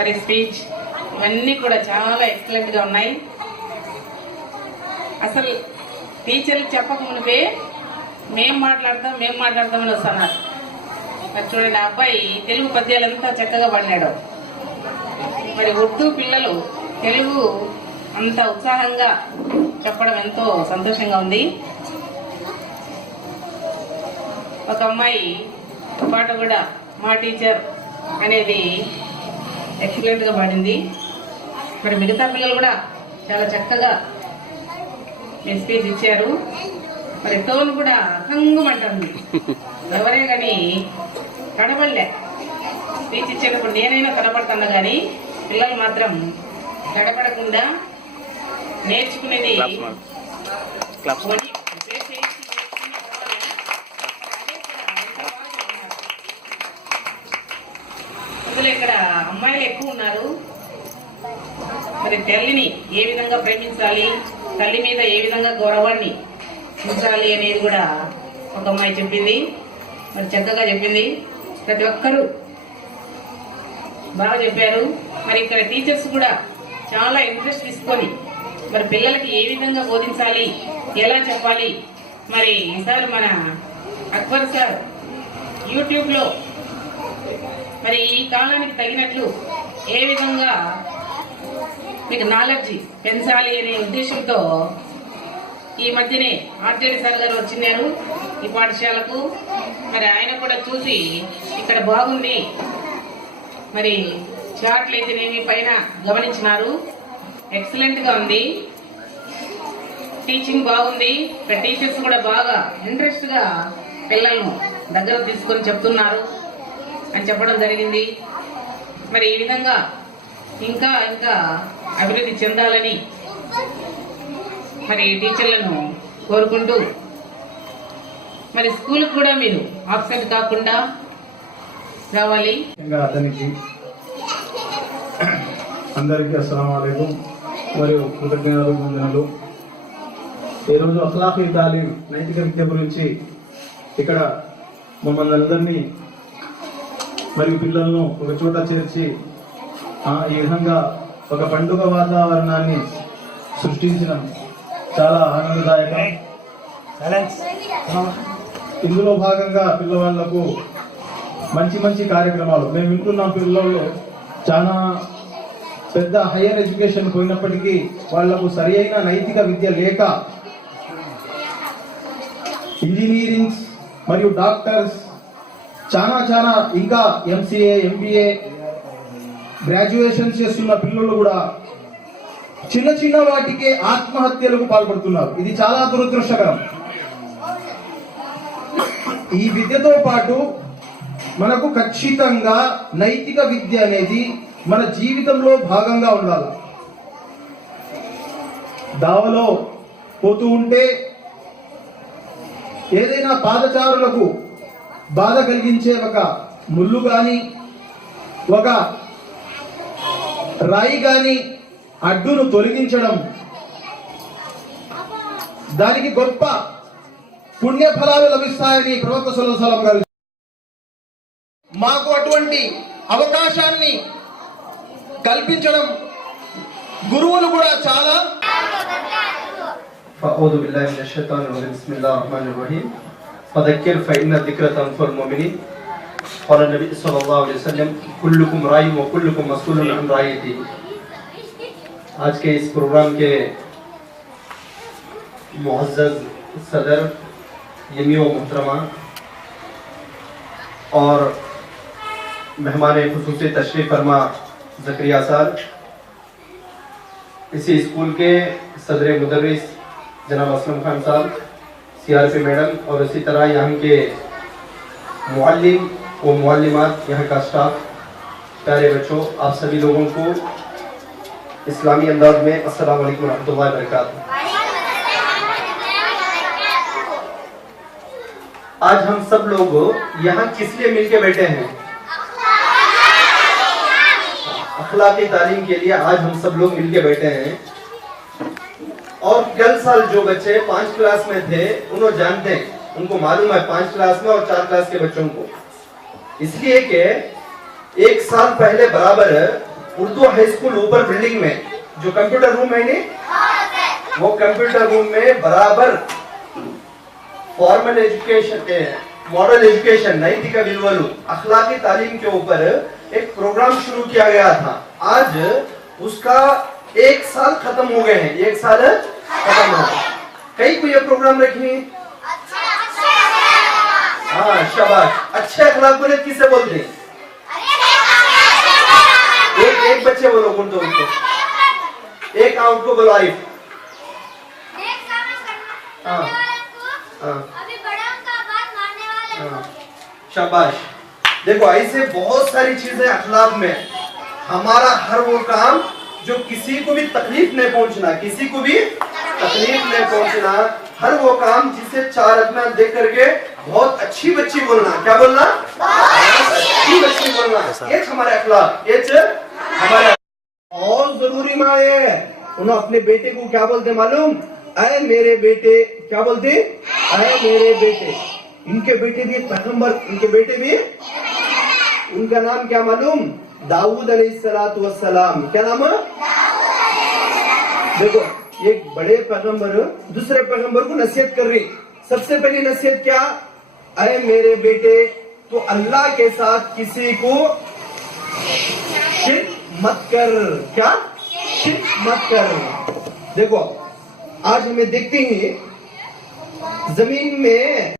మరి స్పీచ్ ఇవన్నీ కూడా చాలా ఎక్సలెంట్గా ఉన్నాయి. అసలు టీచర్లు చెప్పక మునిపే మేము మాట్లాడతామని వస్తున్నారు. మరి చూడండి, ఆ అబ్బాయి తెలుగు పద్యాలంతా చక్కగా పాడినాడు. మరి ఉర్దూ పిల్లలు తెలుగు అంత ఉత్సాహంగా చెప్పడం ఎంతో సంతోషంగా ఉంది. ఒక అమ్మాయి పాట కూడా మా టీచర్ అనేది ఎక్సలెంట్గా పాడింది. మరి మిగతా పిల్లలు కూడా చాలా చక్కగా స్పీచ్ ఇచ్చారు. మరి టోన్ కూడా హంగుమంటుంది. ఎవరే కానీ తడబడలే. స్పీచ్ ఇచ్చేటప్పుడు నేనైనా తడబడుతున్నా కానీ పిల్లలు మాత్రం తడబడకుండా నేర్చుకునేది అందులో ఇక్కడ అమ్మాయిలు ఎక్కువ ఉన్నారు. మరి తల్లిని ఏ విధంగా ప్రేమించాలి, తల్లి మీద ఏ విధంగా గౌరవాన్ని ఉంచాలి అనేది కూడా ఒక అమ్మాయి చెప్పింది. మరి చక్కగా చెప్పింది. ప్రతి ఒక్కరూ బాగా చెప్పారు. మరి ఇక్కడ టీచర్స్ కూడా చాలా ఇంట్రెస్ట్ తీసుకొని మరి పిల్లలకి ఏ విధంగా బోధించాలి, ఎలా చెప్పాలి. మరి సార్ మన అక్బర్ సార్ యూట్యూబ్లో మరి ఈ కాలానికి తగినట్లు ఏ విధంగా మీకు నాలెడ్జి పెంచాలి అనే ఉద్దేశంతో ఈ మధ్యనే ఆర్జేడి సార్ గారు వచ్చినారు ఈ పాఠశాలకు. మరి ఆయన కూడా చూసి ఇక్కడ బాగుంది, మరి చార్ట్లు అయితేనేమి పైన గమనించినారు. ఎక్సలెంట్గా ఉంది, టీచింగ్ బాగుంది. ఇక్కడ టీచర్స్ కూడా బాగా ఇంట్రెస్ట్గా పిల్లలను దగ్గర తీసుకొని చెప్తున్నారు అని చెప్పడం జరిగింది. మరి ఈ విధంగా ఇంకా ఇంకా అభివృద్ధి చెందాలని మరి టీచర్లను కోరుకుంటూ మరి స్కూల్ కూడా మీరు ఆబ్సెంట్ కాకుండా రావాలి. అతనికి అందరికీ అస్సలాము అలైకుం మరియు కృతజ్ఞతలు. ఈరోజు అఖ్లాఖీ తాలీం నైతిక విద్య గురించి ఇక్కడ మమ్మల్ని అందరినీ మరియు పిల్లలను ఒక చోట చేర్చి ఈ విధంగా ఒక పండుగ వాతావరణాన్ని సృష్టించడం చాలా ఆనందదాయకం. ఇందులో భాగంగా పిల్లవాళ్లకు మంచి మంచి కార్యక్రమాలు మేము వింటున్నాం. పిల్లలు చాలా పెద్ద హైయర్ ఎడ్యుకేషన్ పోయినప్పటికీ వాళ్లకు సరి అయిన నైతిక విద్య లేక ఇంజనీరింగ్ మరియు డాక్టర్స్ చాలా ఇంకా ఎంసీఏ ఎంబీఏ గ్రాడ్యుయేషన్ చేస్తున్న పిల్లలు కూడా చిన్న వాటికే ఆత్మహత్యలకు పాల్పడుతున్నారు. ఇది చాలా దురదృష్టకరం. ఈ విద్యతో పాటు మనకు ఖచ్చితంగా నైతిక విద్య అనేది మన జీవితంలో భాగంగా ఉండాలి. దావలో పోతూ ఉంటే ఏదైనా పాదచారులకు బాధ కలిగించే ఒక ముళ్ళు గాని ఒక రాయి గాని అడ్డును తొలగించడం, దానికి గొప్ప పుణ్య ఫలాలు లభిస్తాయని ప్రవక్త సల్లల్లాహు అలైహి వసల్లం గారు మాకు అటువంటి అవకాశాన్ని కల్పించడం గురువులు కూడా చాలా. أعوذ بالله من الشيطان الرجيم بسم الله الرحمن الرحيم فذكر فإن الذكر تنفع المؤمنين قال النبي صلى الله عليه وسلم كلكم راع وكلكم مسؤول عن رعيته. आज के इस प्रोग्राम के मुअज़्ज़ज़ सदर यमी व मोहतरमा और मेहमान खुसूसी तशरीफ फरमा ज़करिया साहब, इसी स्कूल के सदर मुदर्रिस जनाब असलम खान साहब, सीआरपी मैडम और इसी तरह यहाँ के मुअल्लिम व मुअल्लिमात, यहाँ का स्टाफ, प्यारे बच्चों, आप सभी लोगों को इस्लामी अंदाज में अस्सलाम वालेकुम रहमतुल्लाहि व बरकातहू। आज हम सब लोग यहाँ किस लिए मिलके बैठे हैं? अखलाकी तालीम के लिए आज हम सब लोग मिलके बैठे हैं। और कल साल जो बच्चे 5 क्लास में थे उन्होंने जानते हैं, उनको मालूम है 5 क्लास में और 4 क्लास के बच्चों को, इसलिए कि 1 साल पहले बराबर उर्दू हाई स्कूल ऊपर बिल्डिंग में जो कंप्यूटर रूम है नहीं, वो कंप्यूटर रूम में बराबर फॉर्मल एजुकेशन, मॉडल एजुकेशन, नैतिक विलुवलु, अखलाकी तालीम के ऊपर एक प्रोग्राम शुरू किया गया था। आज उसका 1 साल खत्म हो गए हैं, 1 साल खत्म हो गए। कई को ये प्रोग्राम रखी? हाँ शाबाश। अच्छे अखलाक बोले किसे बोलते हैं? एक बच्चे बोलो, कौन तो उनको एक आउट को बोलो आरिफ। हाँ हाँ शाबाश। देखो ऐसे बहुत सारी चीजें अखलाक में, हमारा हर वो काम जो किसी को भी तकलीफ नहीं पहुंचना, किसी को भी तकलीफ नहीं पहुंचना, हर वो काम जिसे 4 आदमी देख करके बहुत अच्छी बच्ची बोलना। क्या बोलना? अच्छी बच्ची बोलना। ये हमारे अखलाक, ये हमारे। और जरूरी माँ है, उन्होंने अपने बेटे को क्या बोलते मालूम? अरे मेरे बेटे, क्या बोलते? अरे मेरे बेटे। इनके बेटे भी पैगंबर, इनके बेटे भी, उनका नाम क्या मालूम? दाऊद अलैहिस्सलातु वस्सलाम। क्या नाम है? देखो एक बड़े पैगंबर दूसरे पैगंबर को नसीहत कर रही। सबसे पहली नसीहत क्या? अरे मेरे बेटे, तो अल्लाह के साथ किसी को शिर्क मत कर। क्या? शिर्क मत कर। देखो आज हमें देखते हैं जमीन में